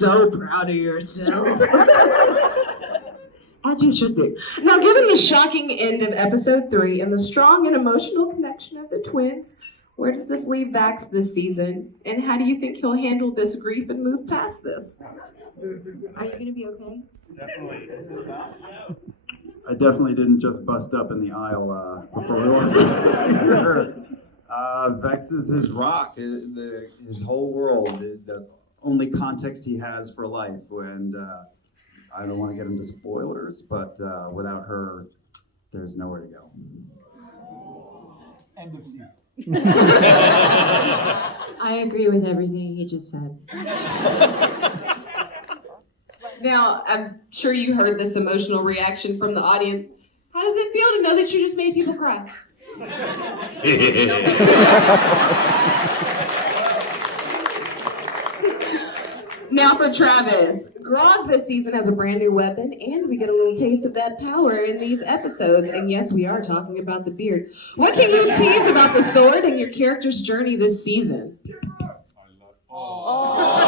so proud of yourself. As you should be. Now, given the shocking end of episode 3 and the strong and emotional connection of the twins, where does this leave Vax this season? And how do you think he'll handle this grief and move past this? Are you going to be okay? Definitely. I definitely didn't just bust up in the aisle before we went. Sure. Vex is his rock, his whole world, the only context he has for life. And I don't want to get into spoilers, but without her, there's nowhere to go. End of season. I agree with everything he just said. Now, I'm sure you heard this emotional reaction from the audience. How does it feel to know that you just made people cry? Now for Travis. Grog this season has a brand new weapon, and we get a little taste of that power in these episodes. And yes, we are talking about the beard. What can you tease about the sword and your character's journey this season? Hi!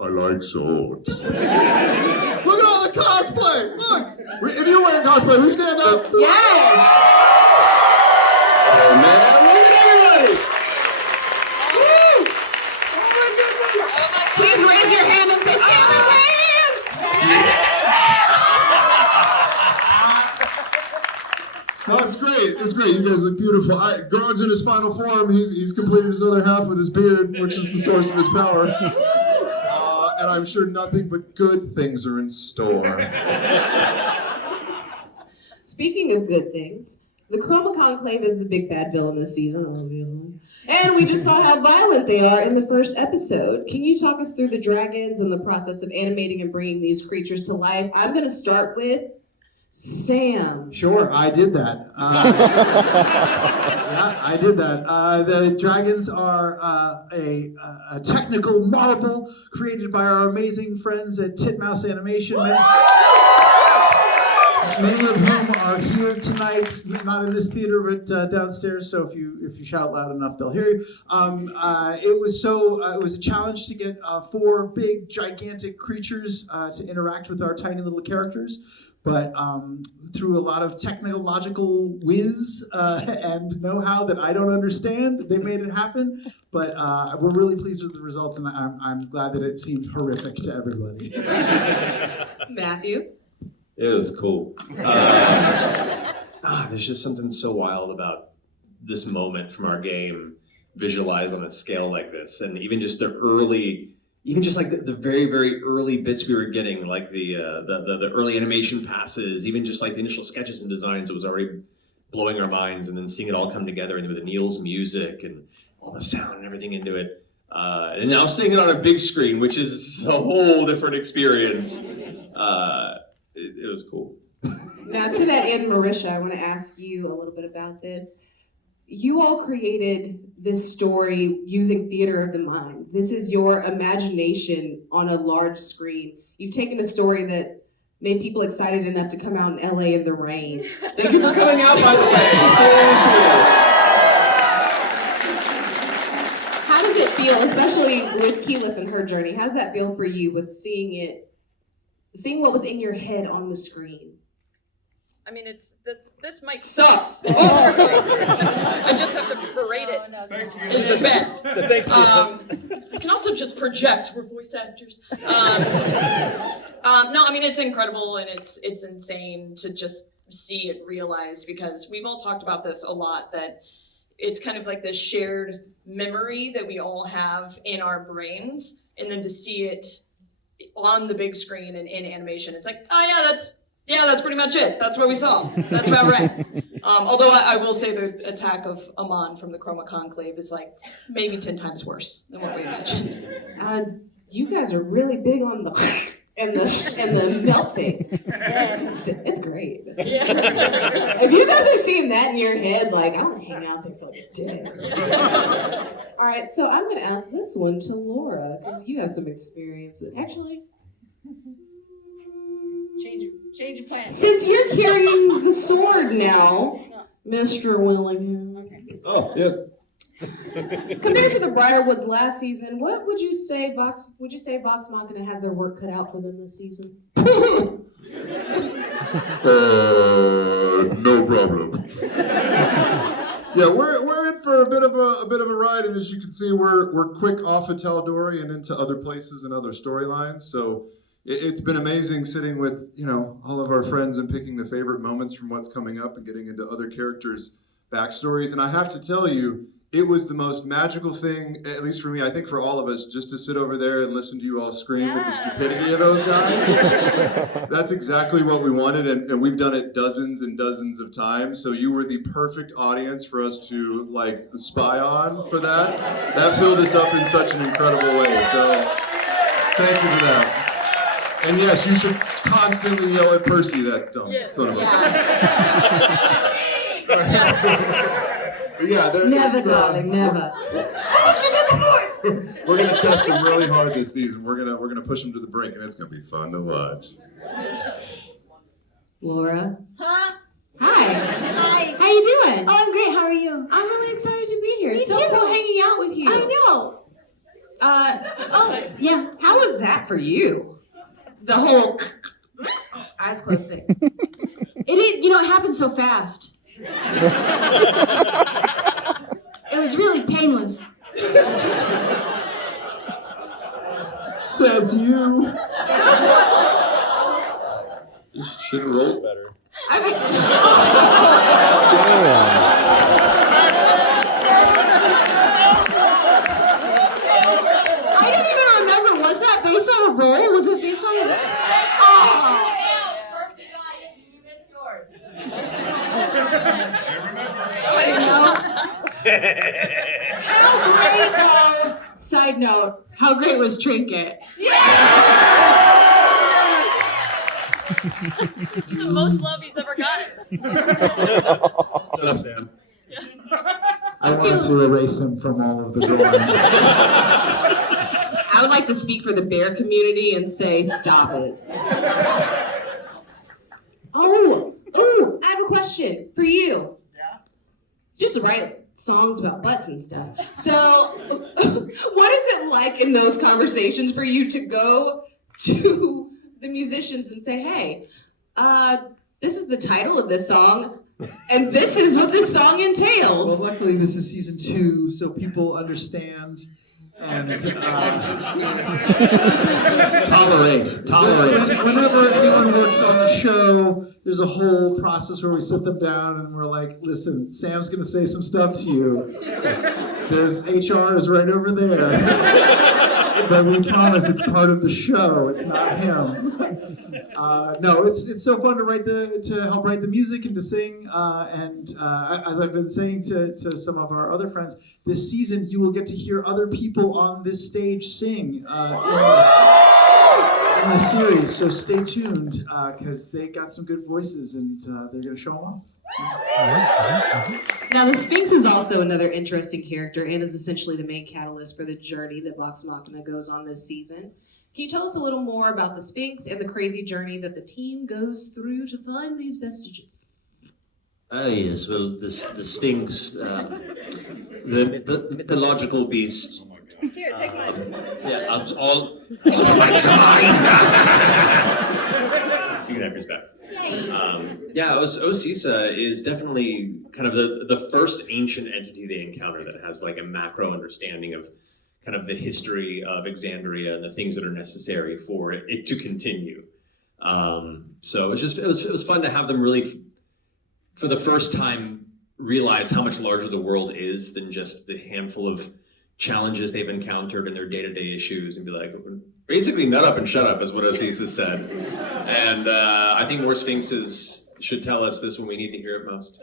I like swords. Look at all the cosplay! Look! If you're wearing cosplay, will you stand up? Yes! Oh man, look at everybody! Woo! Please raise your hand and say, stand with hands! No, it's great. It's great. You guys look beautiful. Grog's in his final form. He's completed his other half with his beard, which is the source of his power. And I'm sure nothing but good things are in store. Speaking of good things, the Chroma Conclave is the big bad villain this season. And we just saw how violent they are in the first episode. Can you talk us through the dragons and the process of animating and bringing these creatures to life? I'm going to start with Sam. Sure, I did that. Yeah, I did that. The dragons are a technical marvel created by our amazing friends at Titmouse Animation. Many of whom are here tonight, not in this theater, but downstairs. So if you shout loud enough, they'll hear you. It was a challenge to get 4 big, gigantic creatures to interact with our tiny little characters. But through a lot of technological whiz and know-how that I don't understand, they made it happen. But we're really pleased with the results, and I'm glad that it seemed horrific to everybody. Matthew? It was cool. There's just something so wild about this moment from our game visualized on a scale like this, and even just the early. Even just like the very, very early bits we were getting, like the early animation passes, even just like the initial sketches and designs, it was already blowing our minds, and then seeing it all come together, and with Neil's music and all the sound and everything into it. And now seeing it on a big screen, which is a whole different experience. It was cool. Now to that end, Marisha, I want to ask you a little bit about this. You all created this story using theater of the mind. This is your imagination on a large screen. You've taken a story that made people excited enough to come out in LA in the rain. Thank you for coming out, by the way. How does it feel, especially with Keyleth and her journey, how does that feel for you with seeing what was in your head on the screen? I mean, this mic sucks. I just have to berate it. Thanks, It's just bad. I can also just project. We're voice actors. No, I mean, it's incredible, and it's insane to just see it realized, because we've all talked about this a lot, that it's kind of like this shared memory that we all have in our brains, and then to see it on the big screen and in animation, it's like, oh yeah, that's pretty much it. That's what we saw. That's about right. Although I will say the attack of Amon from the Chroma Conclave is like maybe 10 times worse than what we imagined. You guys are really big on the and the melt face. It's great. If you guys are seeing that in your head, like, I want to hang out there for like a day. All right, so I'm going to ask this one to Laura, because you have some experience with it. Actually, Change your plan. since you're carrying the sword now, Mr. Willingham, Oh, yes. Compared to the Briarwoods last season, what would you say Vox Machina has their work cut out for them this season? No problem. Yeah, we're in for a bit of a ride, and as you can see, we're quick off of Tal'Dori and into other places and other storylines. So it's been amazing sitting with all of our friends and picking the favorite moments from what's coming up and getting into other characters' backstories. And I have to tell you, it was the most magical thing, at least for me, I think for all of us, just to sit over there and listen to you all scream with the stupidity of those guys. That's exactly what we wanted, and we've done it dozens and dozens of times. So you were the perfect audience for us to spy on for that. That filled us up in such an incredible way. So thank you for that. And yes, you should constantly yell at Percy, that dumb son of a... Never, darling, never. We're gonna test him really hard this season. We're gonna push him to the brink, and it's gonna be fun to watch. Laura? Huh? Hi. Hi. How you doing? Oh, I'm great. How are you? I'm really excited to be here. Me It's so too. cool hanging out with you. I know. Yeah. How was that for you? The whole eyes closed thing. It happened so fast. It was really painless. Says you. You should roll better. I don't even remember. Was that based on a role? Was it based on a... How great, though. Side note, how great was Trinket? The most love he's ever gotten. Shut up, Sam. I wanted to erase him from all of the drawings. I would like to speak for the bear community and say, stop it. Oh, I have a question for you. Yeah? Just to write songs about butts and stuff. So, what is it like in those conversations for you to go to the musicians and say, hey, this is the title of this song, and this is what this song Well, entails? luckily this is season 2, so people understand and Tolerate. Whenever anyone works on the show, there's a whole process where we sit them down and we're like, listen, Sam's gonna say some stuff to you. There's HR is right over there. But we promise it's part of the show, it's not him. No, it's so fun to help write the music and to sing. As I've been saying to some of our other friends, this season you will get to hear other people on this stage sing in the series. So stay tuned because they got some good voices and they're going to show them off. Now, the Sphinx is also another interesting character and is essentially the main catalyst for the journey that Vox Machina goes on this season. Can you tell us a little more about the Sphinx and the crazy journey that the team goes through to find these vestiges? Oh yes, well, the Sphinx, the mythological beast. Here, take mine. Yeah, all. You can have yours back. Osisa is definitely kind of the first ancient entity they encounter that has like a macro understanding of kind of the history of Exandria and the things that are necessary for it to continue. So it was fun to have them really, for the first time, realize how much larger the world is than just the handful of challenges they've encountered in their day-to-day issues, and be like, basically nut up and shut up is what Osisa said. And I think more Sphinxes should tell us this when we need to hear it most.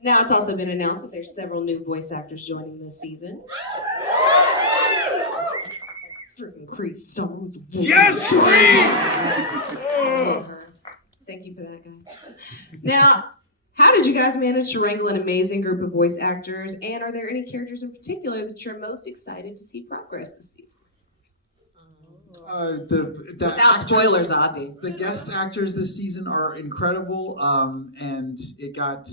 Now, it's also been announced that there's several new voice actors joining this season. Freaking Krystina. Yes, Thank you for that, guys. Now, how did you guys manage to wrangle an amazing group of voice actors, and are there any characters in particular that you're most excited to see progress this season? Without actors- spoilers, Avi. The guest actors this season are incredible, and it got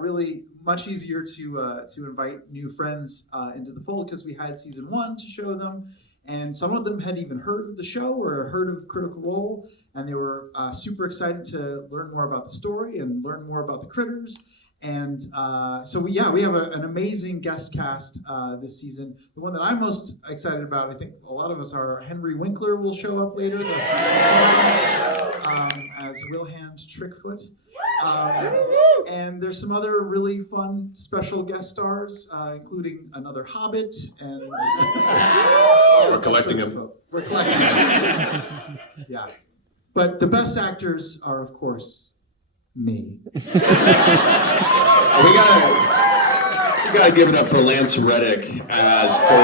really much easier to invite new friends into the fold because we had season 1 to show them, and some of them had even heard of the show or heard of Critical Role, and they were super excited to learn more about the story and learn more about the critters. And so we have an amazing guest cast this season. The one that I'm most excited about, I think a lot of us are, Henry Winkler will show up later as Wilhand Trickfoot. And there's some other really fun special guest stars, including another Hobbit and We're collecting them. We're collecting them. Yeah. But the best actors are, of course, me. We gotta give it up for Lance Reddick as Thornton.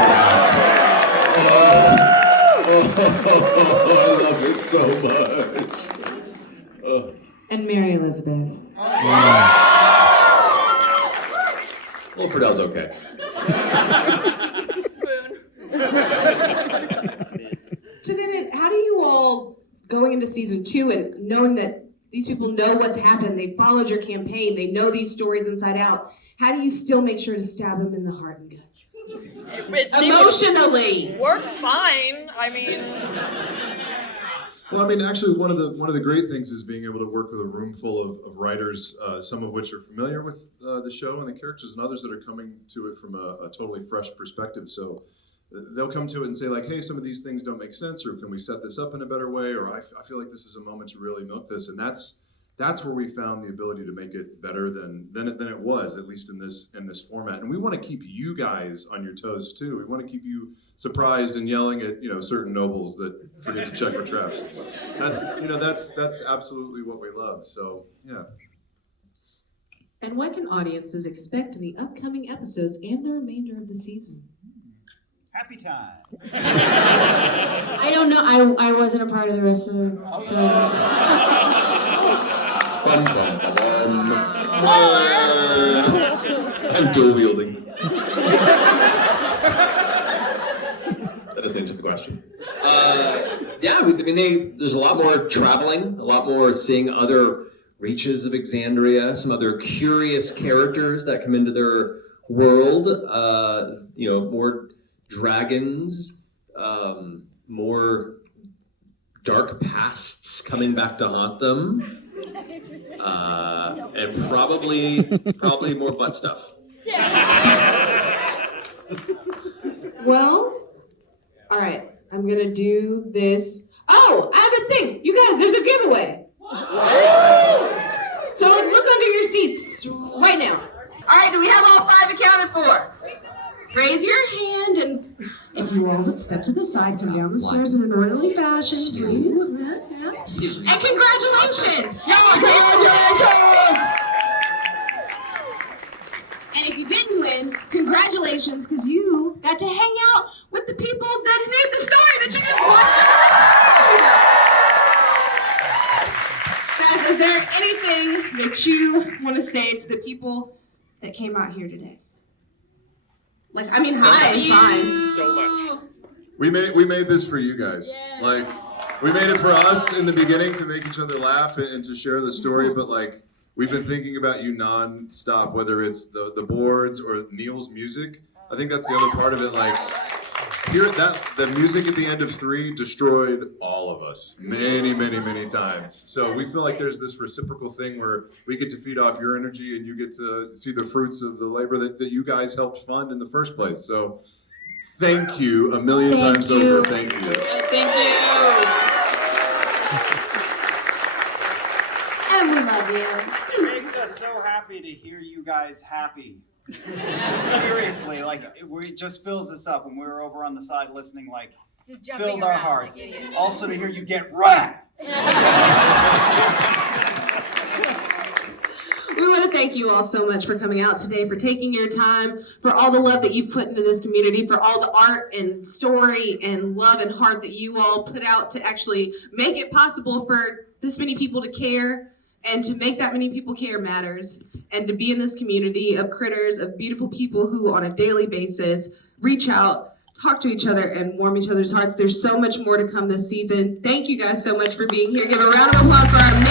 I love it so much. And Mary Elizabeth. Well, Fridel's okay. So then, how do you all, going into season 2 and knowing that these people know what's happened, they followed your campaign, they know these stories inside out, how do you still make sure to stab them in the heart and gut? Emotionally! Worked fine. I mean, Well, I mean, actually, one of the great things is being able to work with a room full of writers, some of which are familiar with the show and the characters, and others that are coming to it from a totally fresh perspective. So they'll come to it and say, like, hey, some of these things don't make sense, or can we set this up in a better way, or I feel like this is a moment to really milk this. And that's where we found the ability to make it better than it was, at least in this format. And we want to keep you guys on your toes too. We want to keep you surprised and yelling at certain nobles that forget to check for traps. That's absolutely what we love. So yeah. And what can audiences expect in the upcoming episodes and the remainder of the season? Happy time. I don't know. I wasn't a part of the rest of it. So. Bum, bum, bum. I'm dual wielding. That doesn't answer the question. There's a lot more traveling, a lot more seeing other reaches of Exandria, some other curious characters that come into their world. More dragons, more dark pasts coming back to haunt them. And probably more butt stuff. Well, all right, I'm gonna do this. Oh, I have a thing. You guys, there's a giveaway. So look under your seats right now. All right, do we have all 5 accounted for? Raise your hand, and if you all would step to the side, come down the stairs in an orderly fashion, please. Yeah. And congratulations! Congratulations! And if you didn't win, congratulations, because you got to hang out with the people that made the story that you just watched. Guys, is there anything that you want to say to the people that came out here today? Hi is fine. So much. We made this for you guys. Yes. Like, we made it for us in the beginning to make each other laugh and to share the story, but like, we've been thinking about you non-stop, whether it's the boards or Neil's music. I think that's the other part of it. Like, the music at the end of 3 destroyed all of us many, many, many times. So we feel like there's this reciprocal thing where we get to feed off your energy and you get to see the fruits of the labor that you guys helped fund in the first place. So thank you a million times over. Thank you. thank you. And we love you. It makes us so happy to hear you guys happy. Seriously, it just fills us up when we were over on the side listening, filled our hearts. Also to hear you get wrecked. We want to thank you all so much for coming out today, for taking your time, for all the love that you've put into this community, for all the art and story and love and heart that you all put out to actually make it possible for this many people to care. And to make that many people care matters. And to be in this community of critters, of beautiful people who on a daily basis reach out talk to each other and warm each other's hearts. There's so much more to come this season. Thank you guys so much for being here. Give a round of applause for our